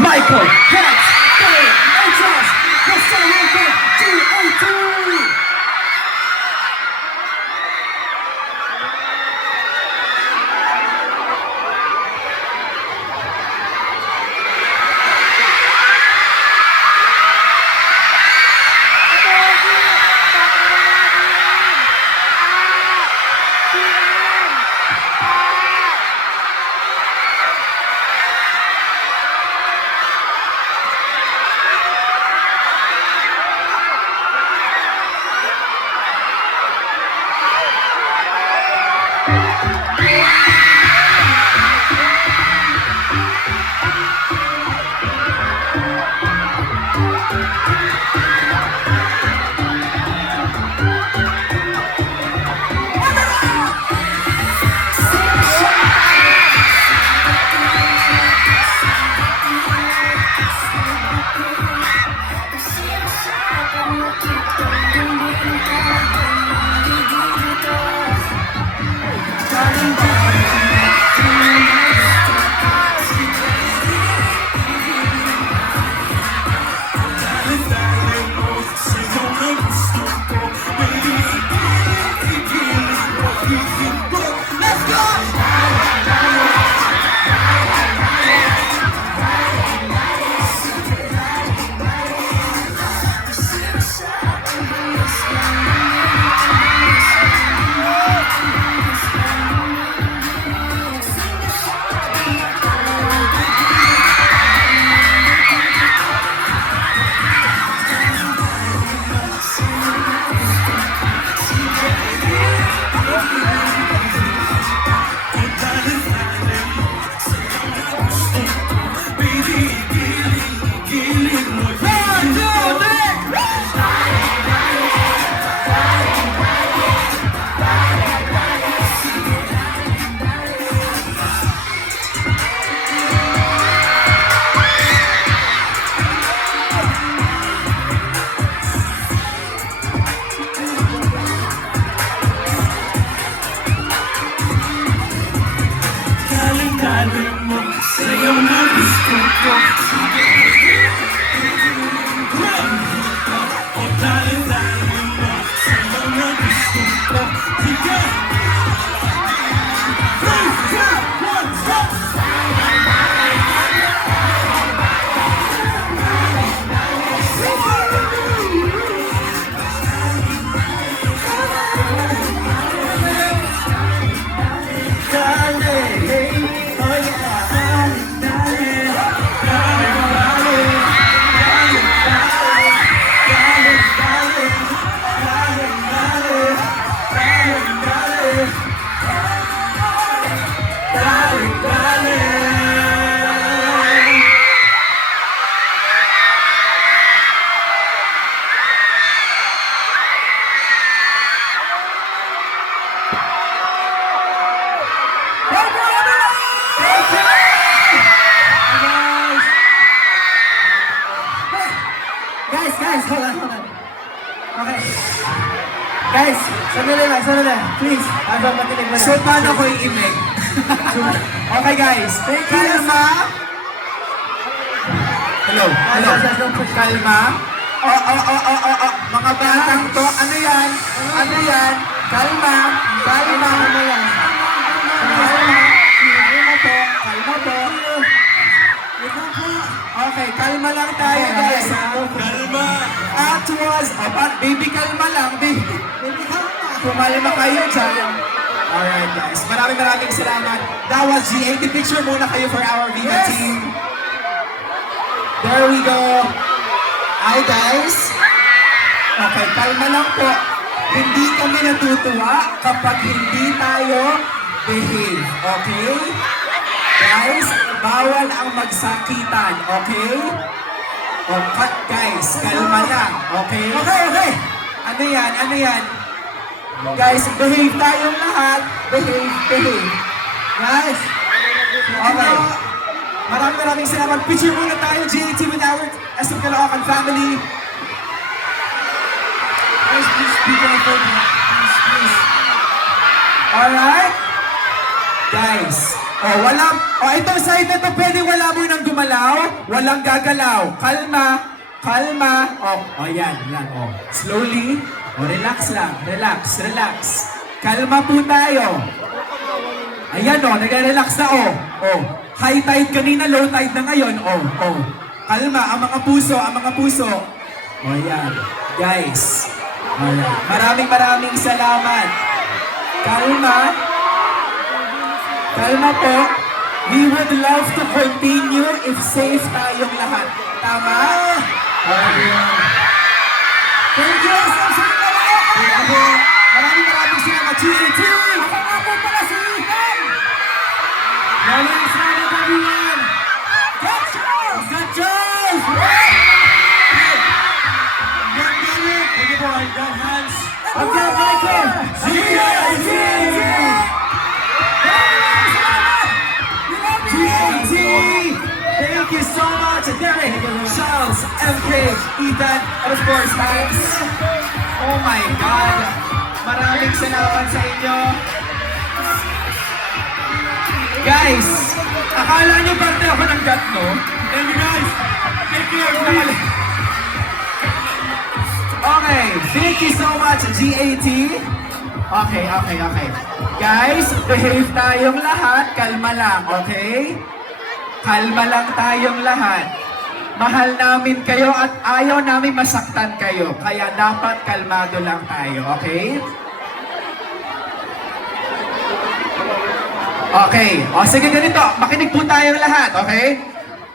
Michael Hats, Dale, Atras, Costa Rica, GA2! Guys, hold on. Okay. Guys, sandali lang. Please, habang matinig mo lang. So, paano ko i-imig? Okay, guys. Kalma. Hello? Kalma. Mga batang to. Ano yan? Kalma. Kalma po. Okay, kalma lang tayo, guys. Kalma! Atras. Baby, kalma lang. Baby, kumalma kayo dyan. Alright, guys. Maraming salamat. That was G80. Picture muna kayo for our Viva team. There we go. Hi, guys. Okay, kalma lang po. Hindi kami natutuwa kapag hindi tayo behave. Okay? Guys, bawal ang magsakitan. Okay? Okay, guys, kalma lang. Okay? Okay. Ano yan? Guys, behave tayong lahat. Behave. Guys, okay. Maraming salamat. Picture muna tayo, GAT, with our SM Caloocan family. Guys, please be careful. Please. Alright? Guys, Oh, walang, oh, itong side na to, pwede wala mo nang gumalaw, walang gagalaw. Kalma, kalma. Oh, yan, oh. Slowly, oh, relax lang, relax, relax. Kalma po tayo. Ayan, oh, nag-relax na, oh. Oh, high tide kanina, low tide na ngayon, oh. Kalma, ang mga puso, ang mga puso. Oh, yan. Guys, alright. Maraming salamat. Kalma. Kalma po. We would love to continue if safe tayong lahat. Tama? Thank you! Thank you! Maraming salamat, GAT! Ako nga po pala si Ethan! Maraming salamat, everyone! Get Charles! Get Charles! Thank you po, I'm John Hans. I'm John Michael! GAT! GAT! Thank you so much! Derek, Charles, MK, Ethan, and of course, Max. Oh my God! Maraming salamat sa inyo. Guys, akala nyo parte ako ng gut, no? Thank you guys. Take care. Okay, thank you so much, GAT. Okay. Guys, behave tayong lahat. Kalma lang, okay? Kalma lang tayong lahat. Mahal namin kayo at ayaw namin masaktan kayo. Kaya dapat kalmado lang tayo, okay? Okay. O sige, ganito. Makinig po tayong lahat, okay?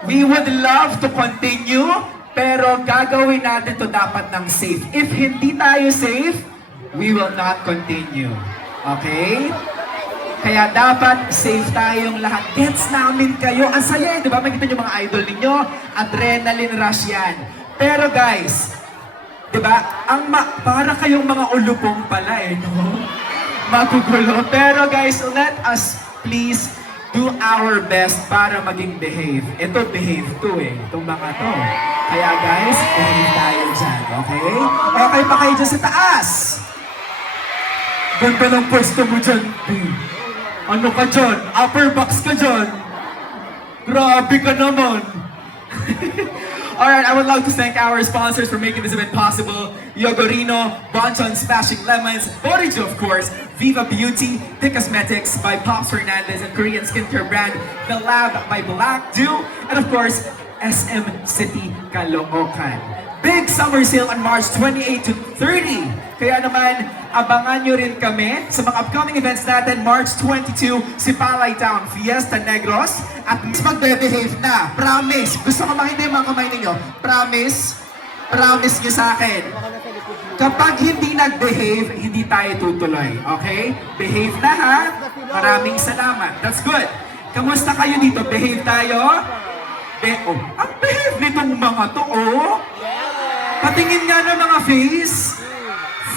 We would love to continue, pero gagawin natin to dapat ng safe. If hindi tayo safe, we will not continue. Okay? Kaya dapat safe tayong lahat. Gets namin kayo. Ang saya, di ba? Makita nyo mga idol ninyo. Adrenaline rush yan. Pero guys, di ba? Para kayong mga ulupong pala eh, no? Magugulo. Pero guys, let us please do our best para maging behave. Ito, behave to eh. Itong mga to. Kaya guys, behave tayo dyan. Okay? Okay pa kayo dyan sa taas? Ganda ng pwesto mo dyan. Ano ka dyan? Upper box ka dyan? Grabe ka naman. Alright, I would like to thank our sponsors for making this event possible. Yogurino, Bonchon Splashing Lemons, Borijo of course, Viva Beauty, The Cosmetics by Pops Fernandez and Korean skincare brand The Lab by Black Dew, and of course, SM City Caloocan. Big summer sale on March 28 to 30. Kaya naman, abangan nyo rin kami sa mga upcoming events natin. March 22, si Palay Town, Fiesta Negros. At magbe-behave na. Promise. Gusto ko makita yung mga kamay ninyo. Promise. Promise nyo sa akin. Kapag hindi nag-behave, hindi tayo tutuloy. Okay? Behave na ha. Maraming salamat. That's good. Kamusta kayo dito? Behave tayo? Ang behave nitong mga to, oh. Patingin nga ng mga face.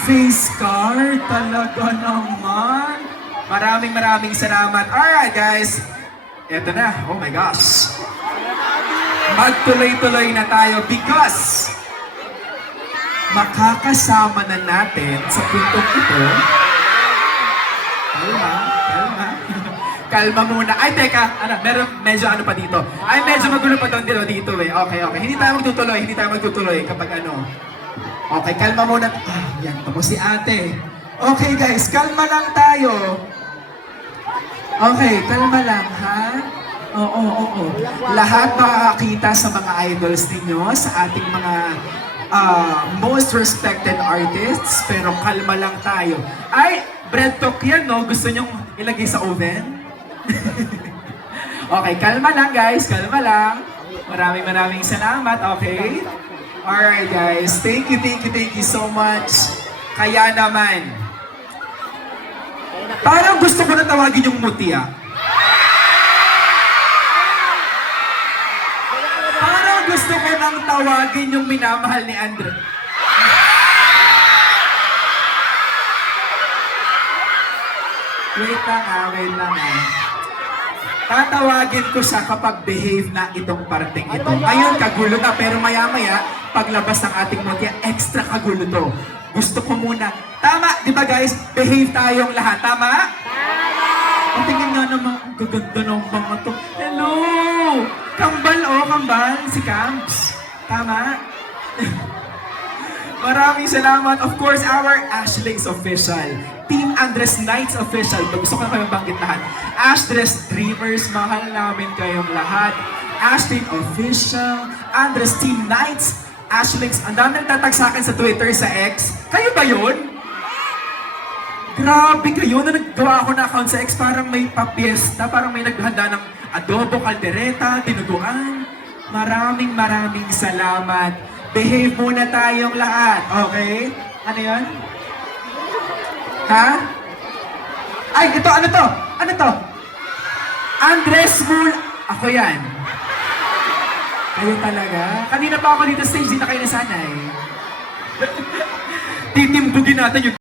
Face card, talaga naman. Maraming salamat. Alright guys, eto na. Oh my gosh. Magtuloy-tuloy na tayo because makakasama na natin sa puntong ito. Kalma muna. Ay, teka. Medyo ano pa dito. Ay, medyo magulo pa doon dito eh. Okay. Hindi tayo magtutuloy kapag ano. Okay, kalma muna. Yan. Tapos si ate. Okay guys, kalma lang tayo. Okay, kalma lang ha. Oo. Lahat makakakita sa mga idols ninyo, sa ating mga most respected artists, pero kalma lang tayo. Ay, bread talk yan, no? Gusto nyong ilagay sa oven? Okay, kalma lang guys, kalma lang. Maraming salamat, okay? Alright guys, thank you so much. Kaya naman, parang gusto ko na tawagin yung mutya. Parang gusto ko nang tawagin yung minamahal ni Andre. Wait lang ah. Tatawagin ko siya kapag behave na itong parting ito. Ngayon, kagulo na, pero maya-maya, paglabas ng ating mutya, extra kagulo to. Gusto ko muna. Tama, di ba guys? Behave tayong lahat. Tama? Tama! Ang tingin nga naman, gaganda ng mga to. Hello! Kambal, oh, kambal. Si Camps. Tama? Maraming salamat. Of course, our Ashlings official. Team Andres Knights official. Gusto ko na kayo banggit lahat. Ashdres Dreamers, mahal namin kayong lahat. Ashling official. Andres Team Knights. Ashlings. Ang dami nagtatag sa akin sa Twitter, sa X. Kayo ba yun? Grabe kayo na naggawa ako na account sa X, parang may papiesta, parang may naghanda ng adobo, kaldereta, dinuguan. Maraming salamat. Behave muna tayong lahat, okay? Ano yan? Ha? Ay, ito, ano to? Ano to? Andres Mul... Ako yan. Kayo talaga? Kanina pa ako dito stage, di na kayo nasanay. Titimbugin natin yung